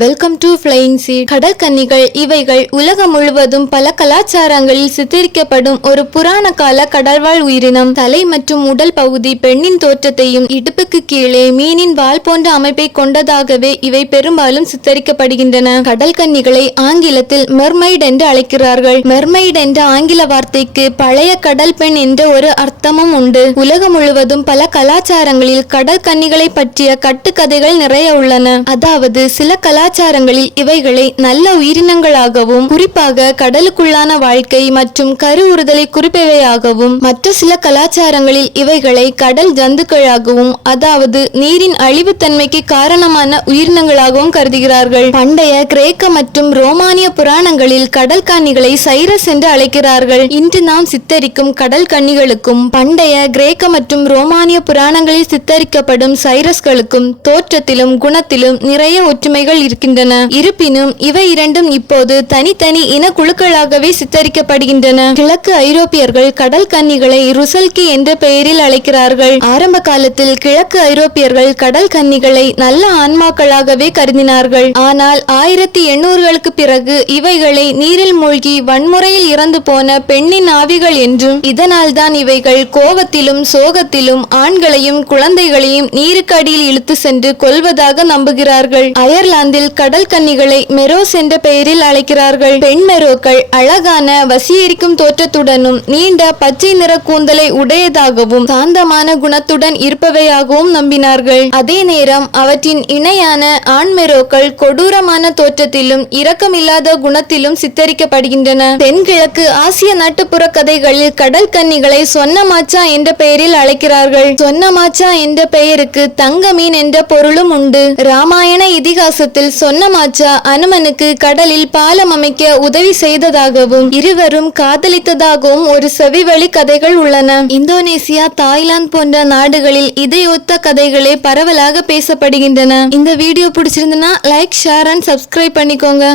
Welcome to flying seat. கடற்கன்னிகள் இவைகள் உலகம் முழுவதும் பல கலாச்சாரங்களில் சித்தரிக்கப்படும் ஒரு புராண கால கடல்வாழ் உயிரினம். தலை மற்றும் உடல் பகுதி பெண்ணின் தோற்றத்தையும் இடுப்புக்கு கீழே மீனின் வால் போன்ற அமைப்பை கொண்டதாகவே இவை பெரும்பாலும் சித்தரிக்கப்படுகின்றன. கடல்கன்னிகளை ஆங்கிலத்தில் மெர்மைட் என்று அழைக்கிறார்கள். மெர்மைட் என்ற ஆங்கில வார்த்தைக்கு பழைய கடல் பெண் என்ற ஒரு அர்த்தமும் உண்டு. உலகம் முழுவதும் பல கலாச்சாரங்களில் கடற்கன்னிகளை பற்றிய கட்டுக்கதைகள் நிறைய உள்ளன. அதாவது சில கலாச்சாரங்களில் இவைகளை நல்ல உயிரினங்களாகவும் குறிப்பாக கடலுக்குள்ளான வாழ்க்கை மற்றும் கருவுறுதலை குறிப்பவையாகவும், மற்ற சில கலாச்சாரங்களில் இவைகளை கடல் ஜந்துக்களாகவும் அதாவது நீரின் அழிவுத்தன்மைக்கு காரணமான உயிரினங்களாகவும் கருதுகிறார்கள். பண்டைய கிரேக்க மற்றும் ரோமானிய புராணங்களில் கடல் கன்னிகளை சைரஸ் என்று அழைக்கிறார்கள். இன்று நாம் சித்தரிக்கும் கடல் கன்னிகளுக்கும் பண்டைய கிரேக்க மற்றும் ரோமானிய புராணங்களில் சித்தரிக்கப்படும் சைரஸ்களுக்கும் தோற்றத்திலும் குணத்திலும் நிறைய ஒற்றுமைகள் இருக்கின்றன. இருப்பினும் இவை இரண்டும் இப்போது தனித்தனி இன குழுக்களாகவே சித்தரிக்கப்படுகின்றன. கிழக்கு ஐரோப்பியர்கள் கடல் கன்னிகளை ருசல்கி என்ற பெயரில் அழைக்கிறார்கள். ஆரம்ப காலத்தில் கிழக்கு ஐரோப்பியர்கள் கடல் கன்னிகளை நல்ல ஆன்மாக்களாகவே கருதினார்கள். ஆனால் 1800களுக்கு பிறகு இவைகளை நீரில் மூழ்கி வன்முறையில் இறந்து போன பெண்ணின் ஆவிகள் என்றும், இதனால் தான் இவைகள் கோபத்திலும் சோகத்திலும் ஆண்களையும் குழந்தைகளையும் நீருக்கு அடியில் இழுத்து சென்று கொல்வதாக நம்புகிறார்கள். அயர்லாந்தில் கடல் கன்னிகளை மெரோஸ் என்ற பெயரில் அழைக்கிறார்கள். பெண் மெரோக்கள் அழகான வசீகரிக்கும் தோற்றத்துடனும் நீண்ட பச்சை நிற கூந்தலை உடையதாகவும் சாந்தமான குணத்துடன் இருப்பவையாகவும் நம்பினார்கள். அதே நேரம் அவற்றின் இணையான ஆண் மெரோக்கள் கொடூரமான தோற்றத்திலும் இரக்கமில்லாத குணத்திலும் சித்தரிக்கப்படுகின்றன. தென்கிழக்கு ஆசிய நாட்டுப்புற கதைகளில் கடல் கன்னிகளை சொன்னமாச்சா என்ற பெயரில் அழைக்கிறார்கள். சொன்னமாச்சா என்ற பெயருக்கு தங்க மீன் என்ற பொருளும் உண்டு. ராமாயண இதிகாசத்தில் சொன்னமாச்சா அனுமனுக்கு கடலில் பாலம் அமைக்க உதவி செய்ததாகவும் இருவரும் காதலித்ததாகவும் ஒரு செவிவழி கதைகள் உள்ளன. இந்தோனேசியா, தாய்லாந்து போன்ற நாடுகளில் இதையொத்த கதைகளே பரவலாக பேசப்படுகின்றன. இந்த வீடியோ பிடிச்சிருந்தனா லைக், ஷேர் அண்ட் சப்ஸ்கிரைப் பண்ணிக்கோங்க.